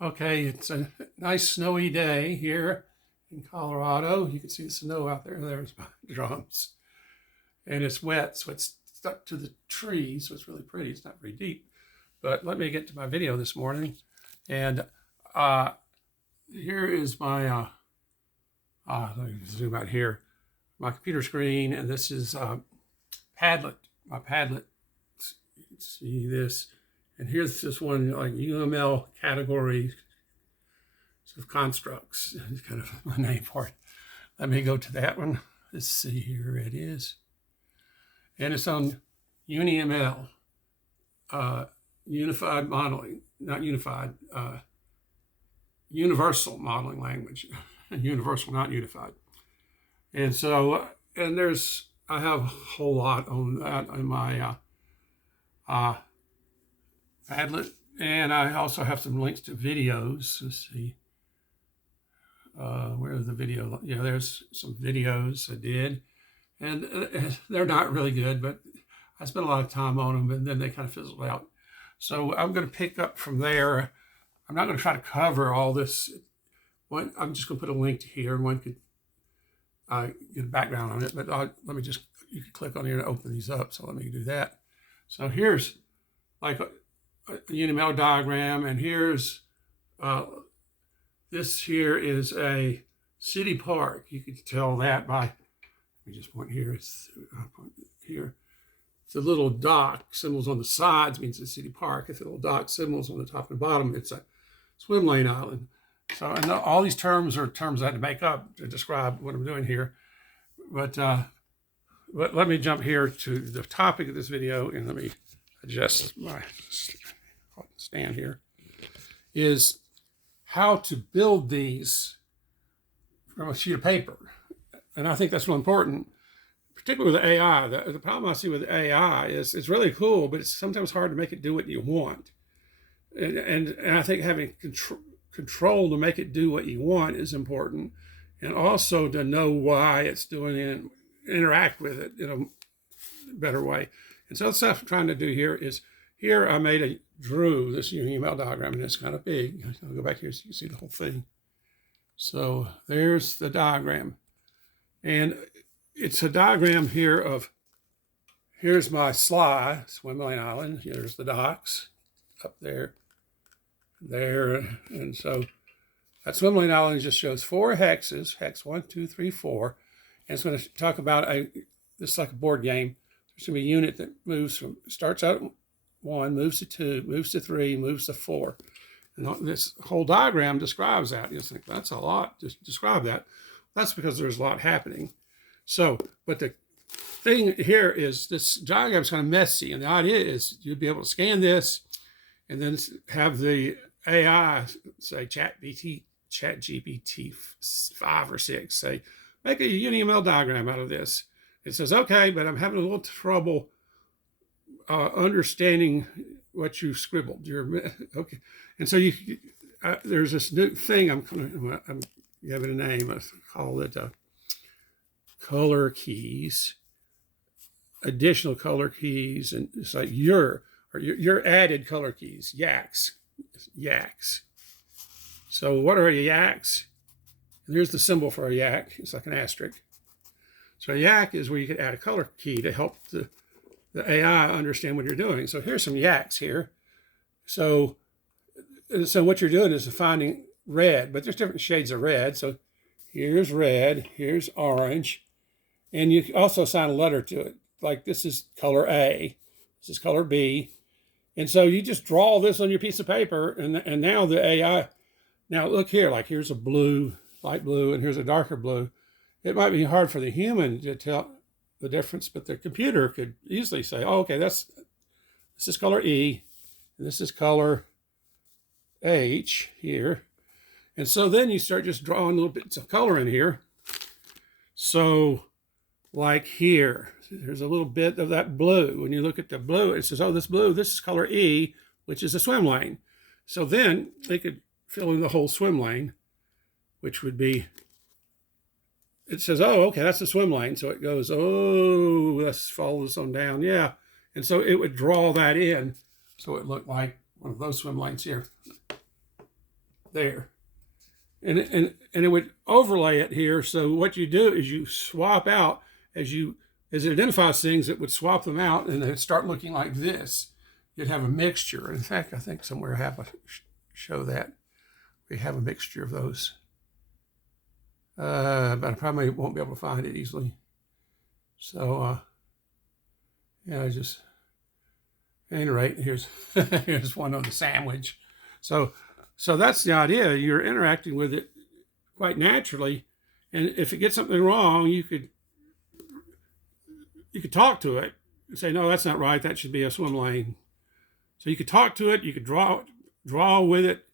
Okay, it's a nice snowy day here in Colorado. You can see the snow out there. There's my drums. And it's wet, so it's stuck to the tree, so it's really pretty. It's not very deep. But let me get to my video this morning. And here is my, let me zoom out here, my computer screen, and this is Padlet, my Padlet. You can see this. And here's this one, like UML category of constructs. It's kind of my name for it. Let me go to that one. Let's see, here it is. And it's on UniML, unified modeling, not unified, universal modeling language. Universal, not unified. And so, and I have a whole lot on that in my Padlet, and I also have some links to videos. Let's see, where's the video? Yeah, there's some videos I did, and they're not really good, but I spent a lot of time on them, and then they kind of fizzled out. So I'm going to pick up from there. I'm not going to try to cover all this. I'm just going to put a link to here, and one could get a background on it, but let me just, you can click on here and open these up. So let me do that. So here's like a UniML diagram, and here's this here is a city park. You can tell that by, let me just point here. It's the little dock symbols on the sides means it's a city park. If the little dock symbols on the top and bottom, it's a swim lane island. So, and all these terms are terms I had to make up to describe what I'm doing here. But let me jump here to the topic of this video, and let me adjust my stand here, is how to build these from a sheet of paper. And I think that's really important, particularly with AI. The problem I see with AI is it's really cool, but it's sometimes hard to make it do what you want. And I think having control to make it do what you want is important, and also to know why it's doing it and interact with it in a better way. And so the stuff I'm trying to do here is, here I drew this UML diagram, and it's kind of big. I'll go back here so you can see the whole thing. So there's the diagram. And it's a diagram here of, here's my swim lane island. Here's the docks up there, and so that swim lane island just shows 4 hexes, hex 1, 2, 3, 4. And it's going to talk about this is like a board game. There's going to be a unit that starts out at 1, moves to 2, moves to 3, moves to 4. And this whole diagram describes that. You just think, that's a lot to describe that. That's because there's a lot happening. So, but the thing here is this diagram is kind of messy. And the idea is you'd be able to scan this and then have the AI, say ChatGPT 5 or 6, say, make a UniML diagram out of this. It says, okay, but I'm having a little trouble understanding what you scribbled. Okay, and so there's this new thing I'm giving a name. I call it color keys, additional color keys, and it's like your added color keys, YACKs. So what are YACKs? And here's the symbol for a YACK. It's like an asterisk. So a YACK is where you could add a color key to help the AI understand what you're doing. So here's some YACKs here. So what you're doing is finding red, but there's different shades of red. So here's red, here's orange, and you also assign a letter to it. Like this is color A, this is color B. And so you just draw this on your piece of paper, and now the AI, now look here, like here's a blue, light blue, and here's a darker blue. It might be hard for the human to tell the difference, but the computer could easily say, oh, okay, this is color E, and this is color H here. And so then you start just drawing little bits of color in here. So like here, there's a little bit of that blue. When you look at the blue, it says, oh, this is color E, which is a swim lane. So then they could fill in the whole swim lane, which would be, it says, oh, okay, that's the swim lane. So it goes, oh, let's follow this on down. Yeah. And so it would draw that in. So it looked like one of those swim lanes here. there. And it would overlay it here. So what you do is you swap out as it identifies things, it would swap them out and they'd start looking like this. You'd have a mixture. In fact, I think somewhere I have a show that. We have a mixture of those. But I probably won't be able to find it easily. So, yeah, at any rate, here's one on the sandwich. So that's the idea. You're interacting with it quite naturally. And if it gets something wrong, you could talk to it and say, no, that's not right. That should be a swim lane. So you could talk to it. You could draw with it.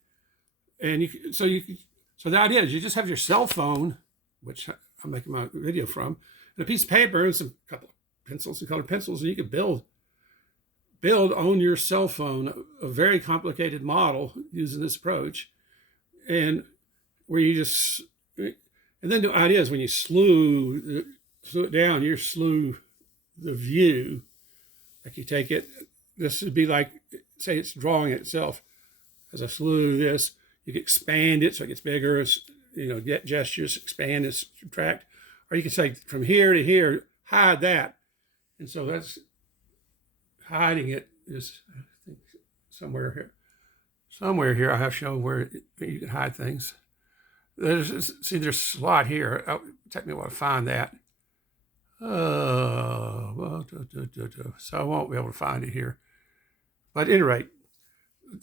And so the idea is you just have your cell phone, which I'm making my video from, and a piece of paper and a couple of pencils and colored pencils, and you could build on your cell phone a very complicated model using this approach, and where you and then the idea is when you slew it down, you slew the view. Like you take it, this would be like, say it's drawing itself. As I slew this, you can expand it so it gets bigger, get gestures, expand and subtract. Or you can say from here to here, hide that. And so that's hiding it is, I think, somewhere here. Somewhere here I have shown where you can hide things. There's a slot here. It'll take me a while to find that. So I won't be able to find it here. But at any rate,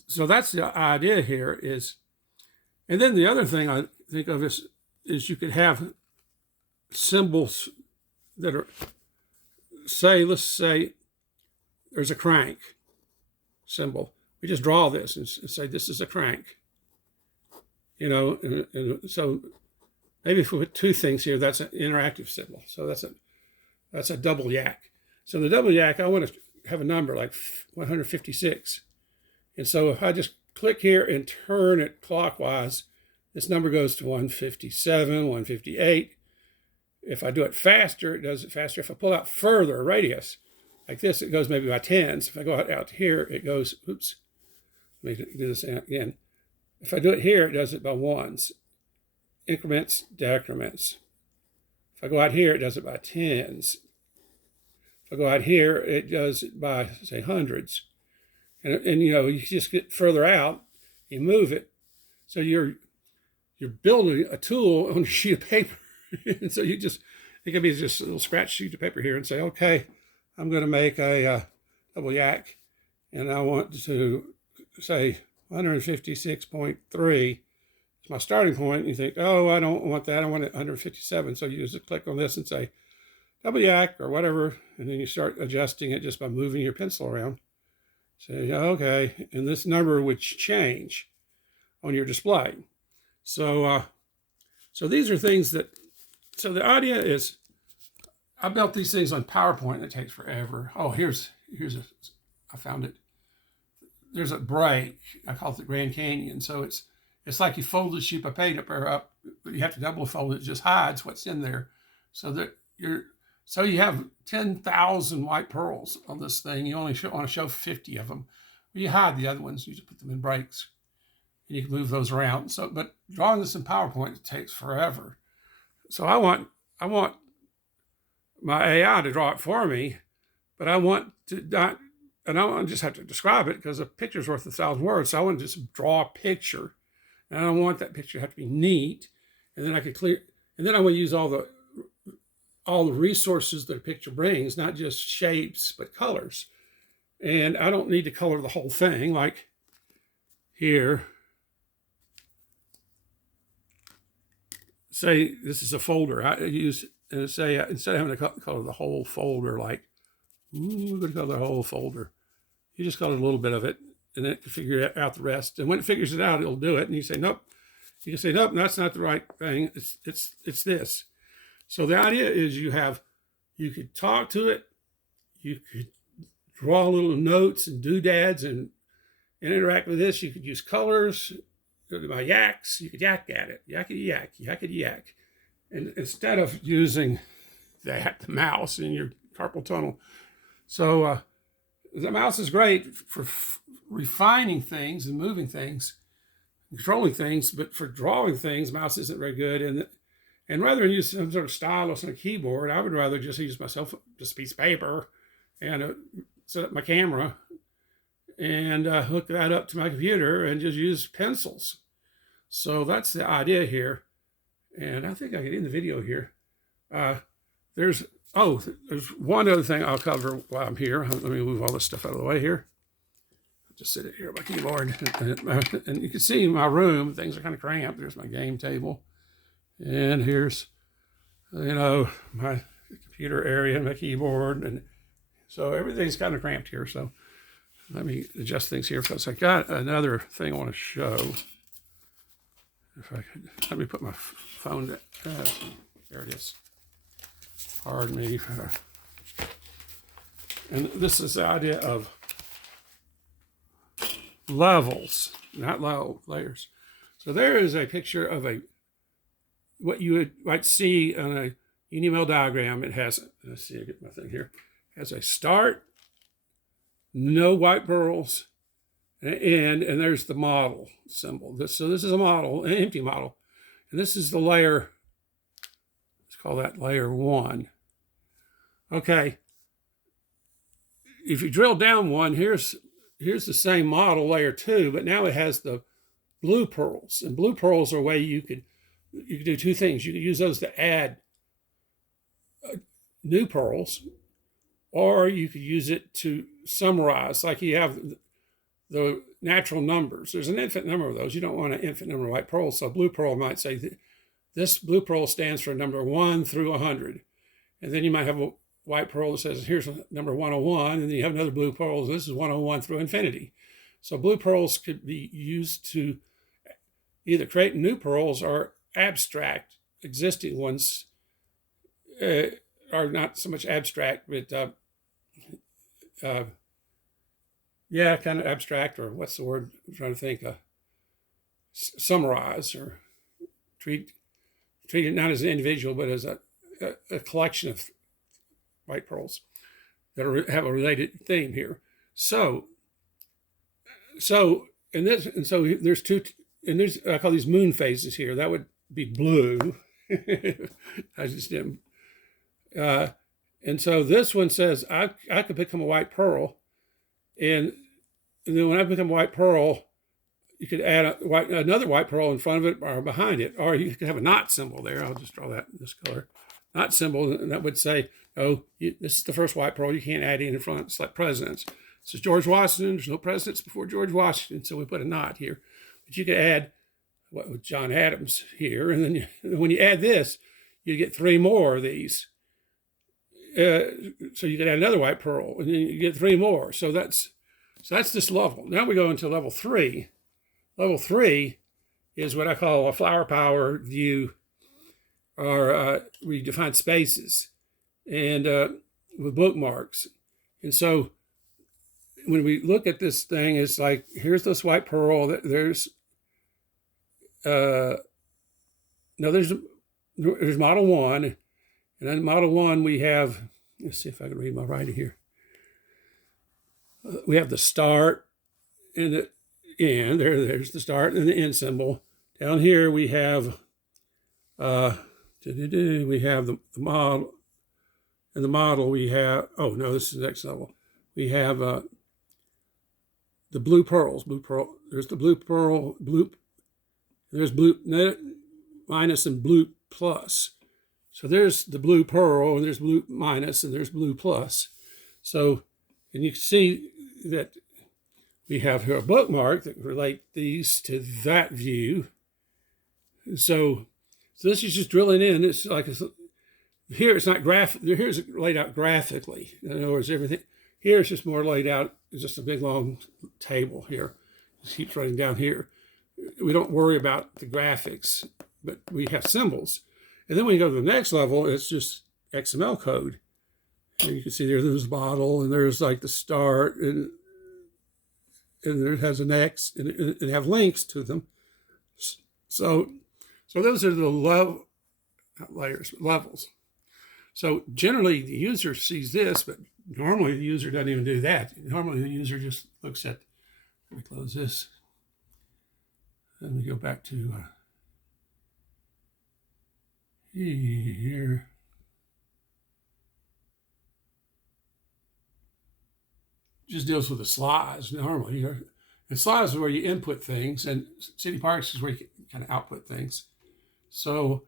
so that's the idea here is, and then the other thing I think of is you could have symbols that are, let's say there's a crank symbol. We just draw this and say this is a crank. And so maybe if we put two things here, that's an interactive symbol. So that's a double yak. So the double yak, I want to have a number like 156. And so if I just click here and turn it clockwise, this number goes to 157, 158. If I do it faster, it does it faster. If I pull out further, a radius, like this, it goes maybe by tens. If I go out here, it goes, oops, let me do this again. If I do it here, it does it by ones. Increments, decrements. If I go out here, it does it by tens. If I go out here, it does it by, say, hundreds. And you just get further out, you move it. So you're building a tool on a sheet of paper. And so it can be just a little scratch sheet of paper here and say, okay, I'm going to make a double yak, and I want to say 156.3 is my starting point. And you think, oh, I don't want that. I want it 157. So you just click on this and say double yak or whatever, and then you start adjusting it just by moving your pencil around. Say, okay, and this number would change on your display. So these are things that, so the idea is, I built these things on PowerPoint and it takes forever. Oh, I found it. There's a break. I call it the Grand Canyon. So it's like you fold a sheet of paper up, but you have to double fold it. It just hides what's in there. So you have 10,000 white pearls on this thing. You only want to show 50 of them. You hide the other ones. You just put them in breaks, and you can move those around. So, but drawing this in PowerPoint takes forever. So I want my AI to draw it for me, but I want to not, and I don't just have to describe it because a picture's worth 1,000 words. So I want to just draw a picture, and I don't want that picture to have to be neat. And then I want to use all the resources that a picture brings, not just shapes, but colors. And I don't need to color the whole thing. Like here, say this is a folder. I use, and say, instead of having to color the whole folder, like, we're going to color the whole folder. You just color a little bit of it, and then it can figure out the rest. And when it figures it out, it'll do it. And you say, nope. You can say, nope, that's not the right thing. It's this. So the idea is you could talk to it, you could draw little notes and doodads and interact with this. You could use colors, my yaks, you could yak at it, yakety yak, yakety yak. And instead of using the mouse in your carpal tunnel. So the mouse is great for refining things and moving things. controlling things, but for drawing things, mouse isn't very good. And rather than use some sort of stylus on a keyboard, I would rather just use myself just a piece of paper and set up my camera and hook that up to my computer and just use pencils. So that's the idea here. And I think I can end the video here. There's one other thing I'll cover while I'm here. Let me move all this stuff out of the way here. I'll just sit here at my keyboard. And you can see in my room, things are kind of cramped. There's my game table. And here's, my computer area and my keyboard. And so everything's kind of cramped here. So let me adjust things here because I got another thing I want to show. If I could, let me put my phone down. There it is. Pardon me. And this is the idea of levels, not layers. So there is a picture of what you might see on a UniML diagram. It has, let's see, I get my thing here. It has a start, no white pearls, and there's the model symbol. So this is a model, an empty model. And this is the layer, let's call that layer 1. Okay, if you drill down one, here's the same model, layer 2, but now it has the blue pearls. And blue pearls are a way you could do two things. You could use those to add new pearls, or you could use it to summarize, like you have the natural numbers. There's an infinite number of those. You don't want an infinite number of white pearls. So blue pearl might say, this blue pearl stands for number 1 through 100. And then you might have a white pearl that says, here's number 101. And then you have another blue pearl. This is 101 through infinity. So blue pearls could be used to either create new pearls or abstract existing ones. Are not so much abstract, but kind of abstract, or what's the word I'm trying to think? Summarize, or treat it not as an individual, but as a collection of white pearls that have a related theme here. So there's two, and there's, I call these moon phases here. That would be blue. I just didn't. And so this one says, I could become a white pearl. And then when I become a white pearl, you could add another white pearl in front of it or behind it. Or you could have a not symbol there. I'll just draw that in this color. Not symbol, and that would say, oh, this is the first white pearl. You can't add it in front. It's like presidents. This is George Washington. There's no presidents before George Washington, so we put a not here. But you could add with John Adams here. And then when you add this, you get 3 more of these. So you could add another white pearl, and then you get 3 more. So that's this level. Now we go into level 3. Level 3 is what I call a flower power view, or we define spaces, and with bookmarks. And so when we look at this thing, it's like, here's this white pearl. There's model 1. And then model 1, we have, let's see if I can read my writing here. We have the start and the end. There's the start and the end symbol. Down here we have the model. And the model we have, oh no, this is the next level. We have the blue pearls. Blue pearl. There's the blue pearl. There's blue minus and blue plus. So there's the blue pearl, and there's blue minus, and there's blue plus. So, and you can see that we have here a bookmark that relate these to that view. So this is just drilling in. It's like, here it's not here's it laid out graphically. In other words, everything, here it's just more laid out. It's just a big long table here. It keeps writing down here. We don't worry about the graphics, but we have symbols. And then when you go to the next level, it's just XML code. And you can see there's the bottle, and there's like the start, and there has an X, and it have links to them. So those are the levels. So generally the user sees this, but normally the user doesn't even do that. Normally the user just looks at, let me close this. Let me go back to here. Just deals with the slides normally. And slides is where you input things, and city parks is where you kind of output things. So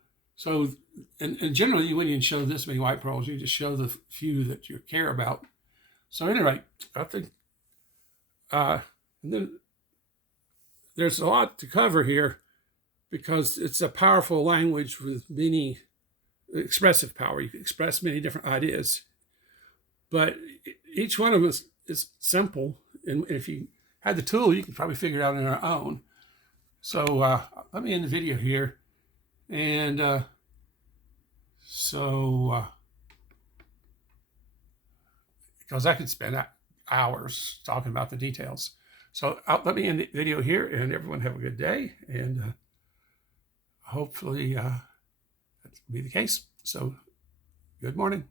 and generally, when you show this many white pearls, you just show the few that you care about. So anyway, I think, and then there's a lot to cover here because it's a powerful language with many expressive power. You can express many different ideas, but each one of them is simple. And if you had the tool, you could probably figure it out on our own. So let me end the video here. And because I could spend hours talking about the details. So let me end the video here, and everyone have a good day. And hopefully that will be the case. So good morning.